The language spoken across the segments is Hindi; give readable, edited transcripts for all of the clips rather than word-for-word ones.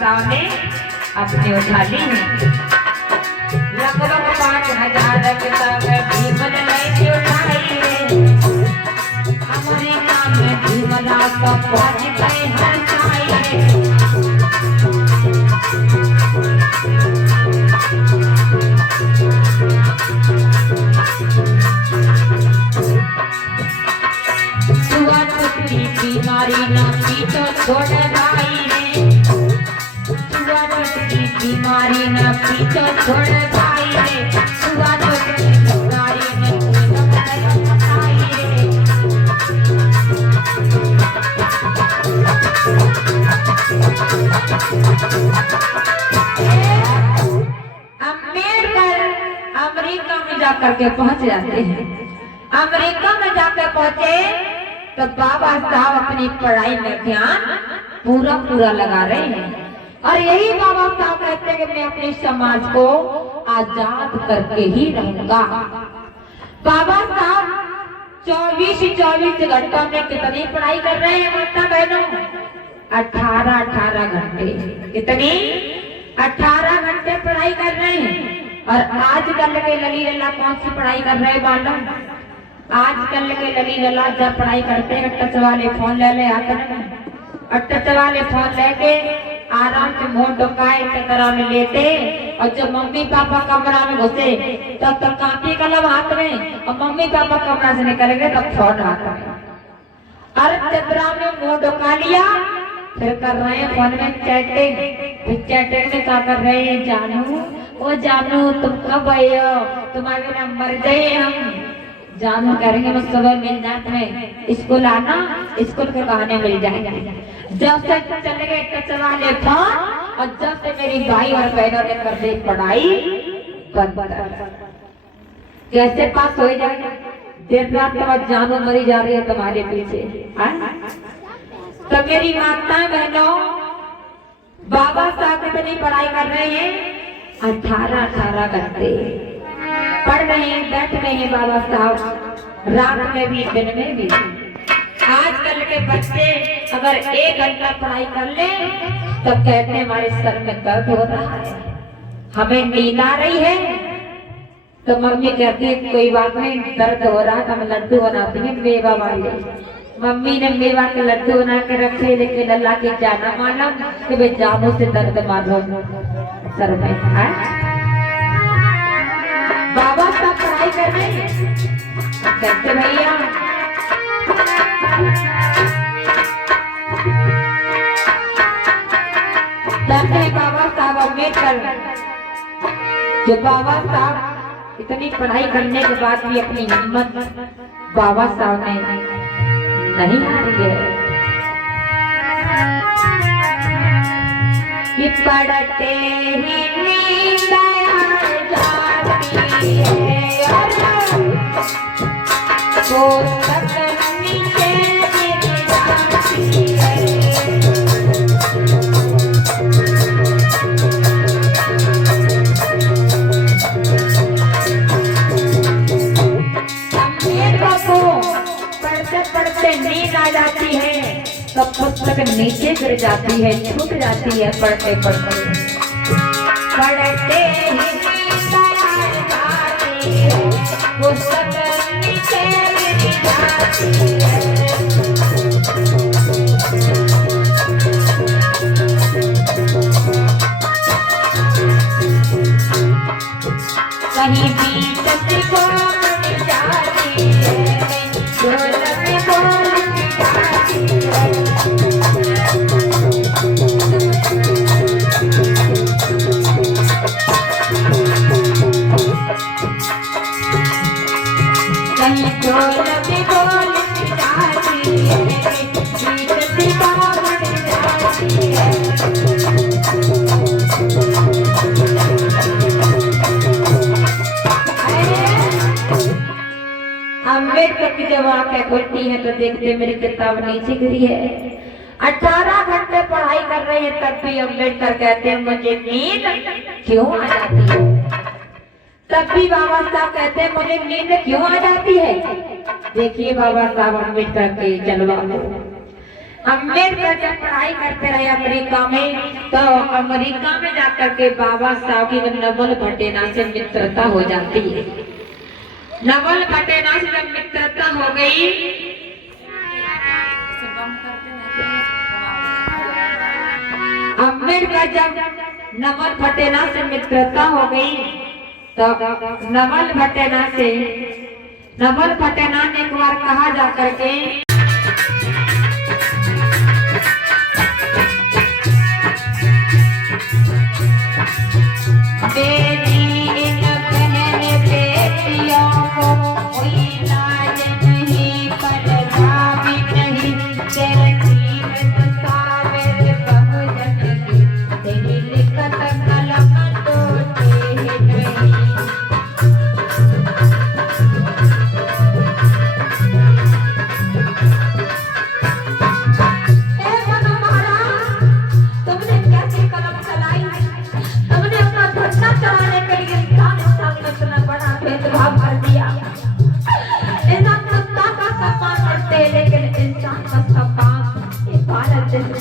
साहब ने अपनी उठा ली है। लगभग 5000 किताब भीमन ने उठाई है। अमेरिका में भीमला का पहुंच गए हर साई। बीमारी न पीछो छोड़ भाई रे, छुआ छुटकी बीमारी न पीछो छोड़ भाई रे, छुआ छुटकी बीमारी न पीछो छोड़ भाई रे। अम्बेडकर अमेरिका में जाकर के पहुंच जाते हैं। अमेरिका में जाकर पहुंचे तो बाबा साहब अपनी पढ़ाई में ध्यान पूरा लगा रहे हैं। और यही बाबा साहब कहते हैं कि मैं अपने समाज को आजाद करके ही रहूंगा। बाबा साहब 24 घंटों में कितनी पढ़ाई कर रहे हैं माता बहनों? 18 घंटे। कितनी? 18 घंटे पढ़ाई कर रहे हैं। और आजकल के लली लल्ला कौन सी पढ़ाई कर रहे हैं मालूम? आजकल के लली लल्ला जब पढ़ाई करते हैं टच वाले फोन ले आकर, और टच वाले फोन लेके आराम से मुंह डुकाए चक्रा में लेते, और जब मम्मी पापा कमरा में घुसे तब तक कापी कलम हाथ में, और मम्मी पापा कमरा से निकल गए तब फोन हाथ में। और चक्रा में मुंह डुका लिया, फिर कर रहे हैं फोन में चैटिंग। चैटिंग में क्या कर रहे हैं? जानू ओ जानू तुम कब आए हो? तुम्हारे बिना मर गए हम। जानू करेंगे मैं सुबह मिल जाते हैं, स्कूल आना, स्कूल के बहाने मिल जाएंगे। जब से चले गए टच वाले फोन, और जब से मेरी भाई और बहनों ने कर दी पढ़ाई बंद। कैसे पास हो जाएगा? देर रात तक जानू मरी जा रही है तुम्हारे पीछे। तो मेरी माता बहनों, बाबा साहब कितनी पढ़ाई कर रहे हैं? 18 घंटे पढ़ रहे हैं, बैठ रहे हैं बाबा साहब, रात में भी दिन में भी। आजकल के बच्चे अगर 1 घंटा पढ़ाई कर ले तो कहते हैं हमारे सर में दर्द हो रहा है, हमें नींद आ रही है। तो मम्मी कहती है कोई बात नहीं, दर्द हो रहा है, हम लड्डू बनाती हैं मेवा वाले। मम्मी ने मेवा के लड्डू बना के रखे, लेकिन अल्लाह की जाना मालूम कि वे जानू से दर्द मालूम सर में है। बाबा साहब पढ़ाई कर रहे हैं, कैसे भैया? बाबा साहब अम्बेडकर, जो बाबा साहब इतनी पढ़ाई करने के बाद भी अपनी हिम्मत बाबा साहब ने नहीं हारी है। कि पढ़ते ही नींद जाती है, तो नीचे गिर जाती है। पढ़ते नींद आ जाती है तो पुस्तक नीचे गिर जाती है, छूट जाती है पढ़ते पढ़ते। पढ़ते ही नींद आ जाती है, पुस्तक नीचे गिर जाती है। कहीं बीच से कोई जाती है, अम्बेडकर की जब आंखें खुलती है तो देखते मेरी किताब नीचे गिरी है। 18 घंटे पढ़ाई कर रहे हैं तब भी अम्बेडकर कहते हैं मुझे नींद क्यों आ जाती है। तब भी बाबा साहब कहते हैं मुझे नींद क्यों आ जाती है। देखिए बाबा साहब अम्बेडकर के जलवा को। अम्बेडकर जब पढ़ाई करते रहे अमेरिका में, तो अमेरिका में जाकर के बाबा साहब की नवल भटेना से मित्रता हो जाती है। नवल भटेना से जब मित्रता हो गई, अम्बेडकर जब नवल भटेना से मित्रता हो गई, तो नवल भटेना ने एक बार कहा जाकर के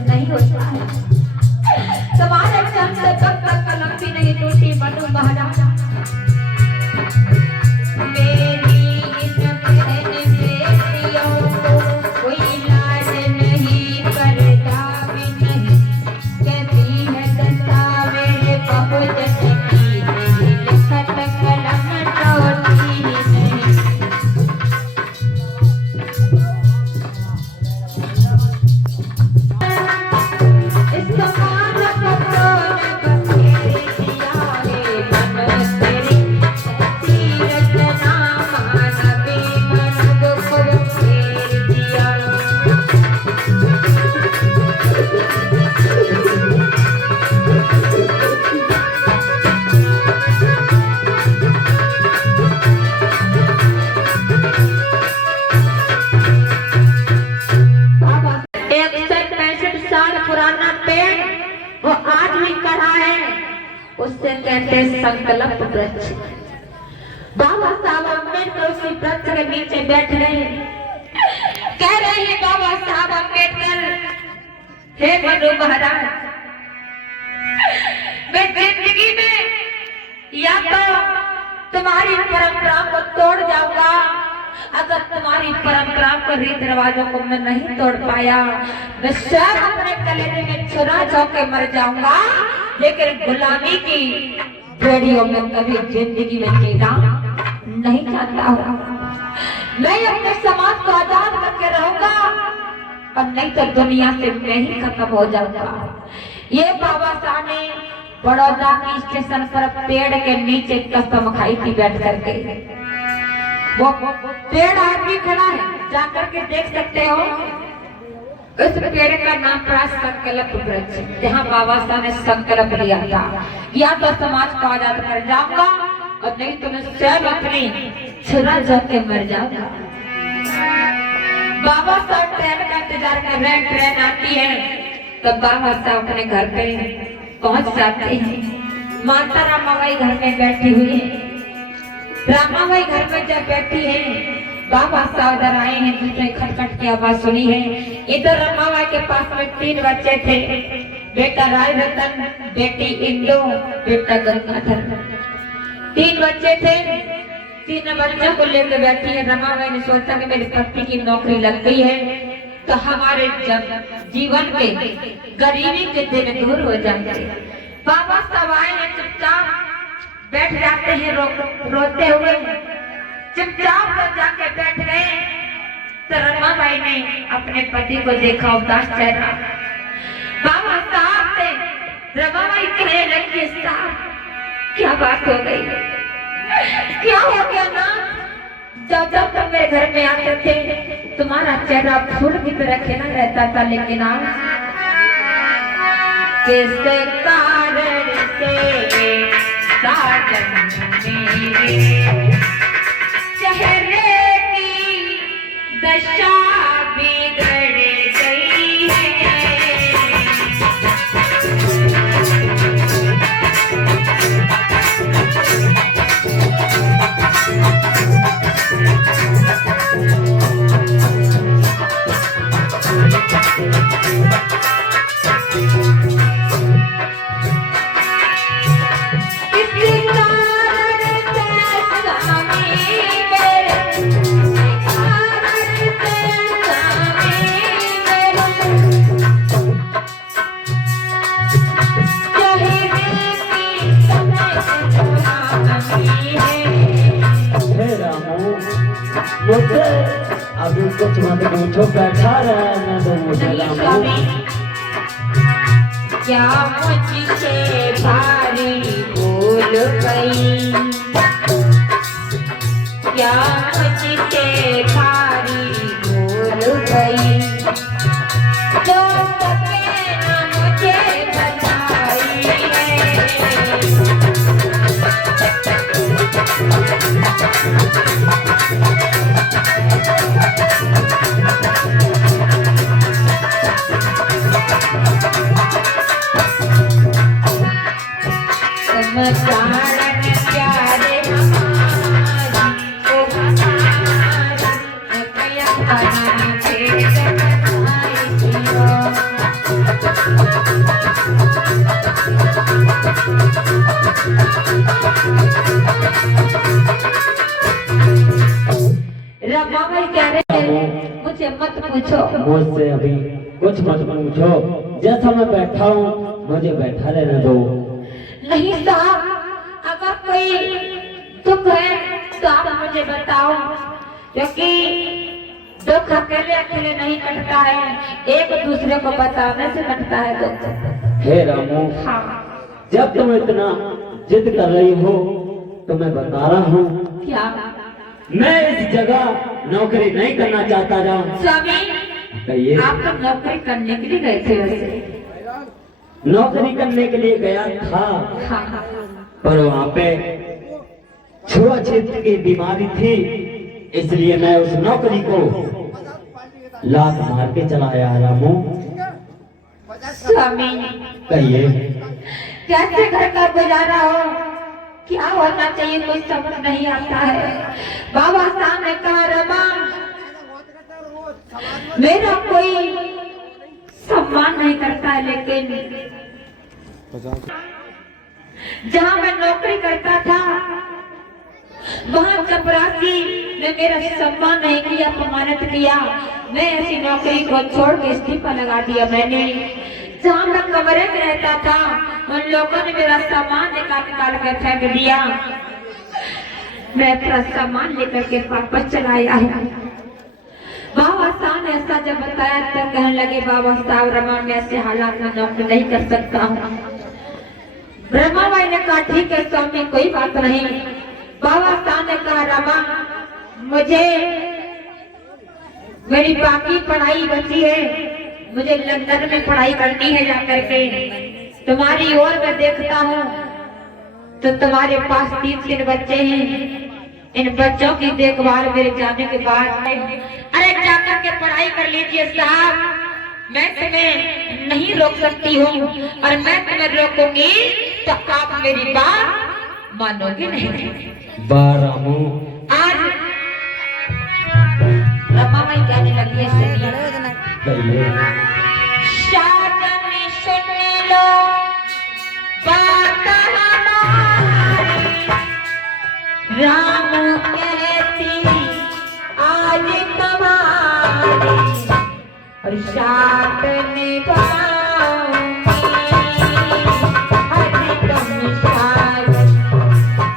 नहीं होता है। तुम्हारे चलते जब तक कलम भी नहीं टूटी बनू महाराजा। मेरी इस बहन बेटियों को कोई लाज नहीं, पर्दा भी नहीं, कहती है दशा मेरे बहुजन की, लिखत कलम टूटी नहीं। पुराना पेड़ वो आज भी खड़ा है, उससे कहते हैं संकल्प वृक्ष। बाबा साहब अम्बेडकर उसी वृक्ष के नीचे बैठ गए, कह रहे हैं बाबा साहब अम्बेडकर, हे मनु महाराज, मैं जिंदगी में या तो तुम्हारी परंपरा को तोड़ जाऊंगा, अगर तुम्हारी परंपरा को रीत रिवाजों को मैं नहीं तोड़ पाया, मैं स्वयं अपने कलेजे में छुरा के मर जाऊंगा, लेकिन गुलामी की बेड़ियों में कभी जिंदगी में जीना नहीं चाहता हूँ। मैं अपने समाज को आजाद करके रहूंगा, और नहीं तो दुनिया से मैं ही खत्म हो जाऊंगा। ये बाबा साहब ने बड़ौदा के स्टेशन पर पेड़ के नीचे कसम खाई थी बैठ करके। वो पेड़ आज भी खड़ा है, जाकर के देख सकते हो। उस पेड़ का नाम पड़ा संकल्प वृक्ष, जहाँ बाबा साहब ने संकल्प लिया था, या तो समाज को आजाद कर जाऊंगा, और नहीं तो मैं स्वयं अपनी छुरा जाके मर जाऊंगा। बाबा साहब ट्रेन का इंतजार कर रहे हैं, ट्रेन आती है तो बाबा साहब अपने घर पे पहुंच जाते हैं। माता रामाबाई घर में बैठी हुई है। रामाबाई घर में जब बैठी है, बाबा साहब इधर आए हैं, दूसरे खटखट की आवाज सुनी है। इधर रामाबाई के पास में 3 बच्चे थे, बेटा राय रतन, बेटी इंदो, बेटा गंगाधर। 3 बच्चे थे, 3 बच्चों को लेकर बैठी है। रमाबाई ने सोचा कि मेरे पति की नौकरी लग गई है, तो हमारे जीवन के गरीबी के दिन दूर हो जाएंगे। बाबा साहब आए हैं, चुपचाप बैठ जाते हैं, रोते हुए चुपचाप तो जाके बैठ गए। तो रमाबाई ने अपने पति को देखा, उदास चेहरा। बाबा साहब से रमाबाई कहने लगी, साहब क्या बात हो गई, क्या हो गया ना? जब जब तुम मेरे घर में आते थे तुम्हारा चेहरा फूल की तरह खिला रहता था, लेकिन आज किस कारण से साजन मेरे चेहरे की दशा बिगड़ गई है। अभी कुछ मत पूछो, बैठा रहने दो मुझे रामू। क्या मुझसे भारी भूल गई, क्या मुझसे भारी भूल गई, जो सके न मुझे बताई है। कारण प्यारे रमा भाई कह रहे हैं मुझे मत पूछो, मुझसे अभी कुछ मत पूछो, जैसा मैं बैठा हूँ मुझे बैठा रहने दो। नहीं साहब, अगर कोई दुख है तो आप मुझे बताओ, क्योंकि दुख अकेले अकेले नहीं कटता है, एक दूसरे को बताने से कटता है दुख। हे रामू, हाँ। जब तुम इतना जिद कर रही हो तो मैं बता रहा हूँ, क्या? मैं इस जगह नौकरी नहीं करना चाहता जा। स्वामी, कहिए। आप तो नौकरी करने के लिए गए थे वैसे? नौकरी करने के लिए गया था, हाँ। पर वहाँ पे छुआछूत की बीमारी थी, इसलिए मैं उस नौकरी को लात मार के चला आया। रामू, स्वामी, कहिए। कैसे घर का गुजारा हो, क्या होना चाहिए कुछ समझ नहीं आता है। बाबा साहब ने कहा रमा, मेरा कोई सम्मान नहीं करता है, लेकिन जहाँ मैं नौकरी करता था वहाँ चपरासी ने मेरा सम्मान नहीं किया, अपमानित किया। मैं ऐसी नौकरी को छोड़ के इस्तीफा लगा दिया मैंने। जहाँ मैं कमरे में रहता था उन लोगों ने मेरा सामान निकाल के फेंक दिया। मैं अपना सामान लेकर के वापस चला आया हूँ। बाबा साहब ने ऐसा जब बताया तो कहने लगे, बाबा साहब रमा मैं ऐसे हालात में नौकरी नहीं कर सकता हूँ। ब्रह्मा भाई ने कहा ठीक है स्वामी, कोई बात नहीं। बाबा साहब ने कहा रमा, मुझे मेरी बाकी पढ़ाई बची है, मुझे लंदन में पढ़ाई करनी है जाकर के। तुम्हारी ओर मैं देखता हूँ तो तुम्हारे पास 3 बच्चे हैं, इन बच्चों की देखभाल मेरे जाने के बाद, अरे जाकर के पढ़ाई कर लीजिए साहब, मैं तुम्हें नहीं रोक सकती हूँ, और मैं तुम्हें रोकूंगी तो आप मेरी बात मानोगे नहीं। रामू, आज रमा भाई जाने लगी है शाजनी, सुन लो बात हमारी, राम कहती आज तुम्हारी और साथ निभाऊंगी, हरि तुम साथ निभाऊंगी,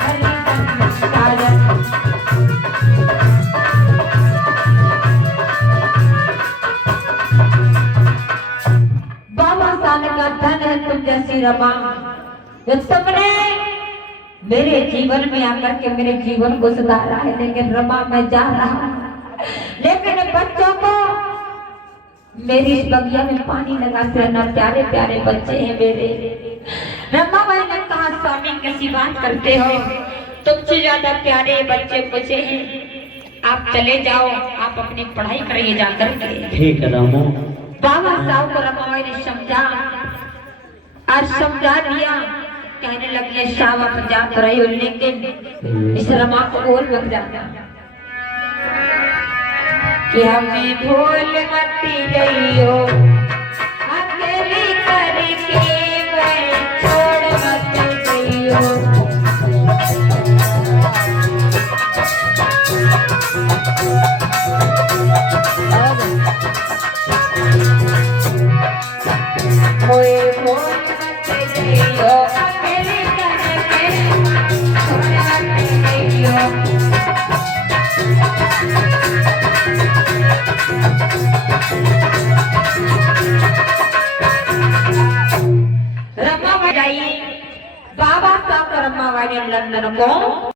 हरि तुम ऐसी रमा जो तुमने मेरे जीवन में आकर के मेरे जीवन को सुधारा है। लेकिन रमा मैं जा रहा हूँ, लेकिन बच्चों को मेरी इस बगिया में पानी लगाते रहना। प्यारे प्यारे बच्चे हैं मेरे। रमा भाई ने कहा स्वामी कैसी बात करते हो, तुमसे ज्यादा प्यारे बच्चे मुझे हैं, आप चले जाओ, आप अपनी पढ़ाई करिए जाकर के। ठीक है रामू। बाबा साहब को रमा भाई ने समझा और समझा दिया। कहने लगे शाम आप जा तो रही हो, लेकिन इस रमा को बोल मत जाना कि हमें भूल मत जाइयो, अकेली करके मैं छोड़ मत जाइयो। कोई भूल मत जाइयो, अकेली करके छोड़ मत जाइयो। रमा भाई बाबा साहब रमा भाई ने लंदन को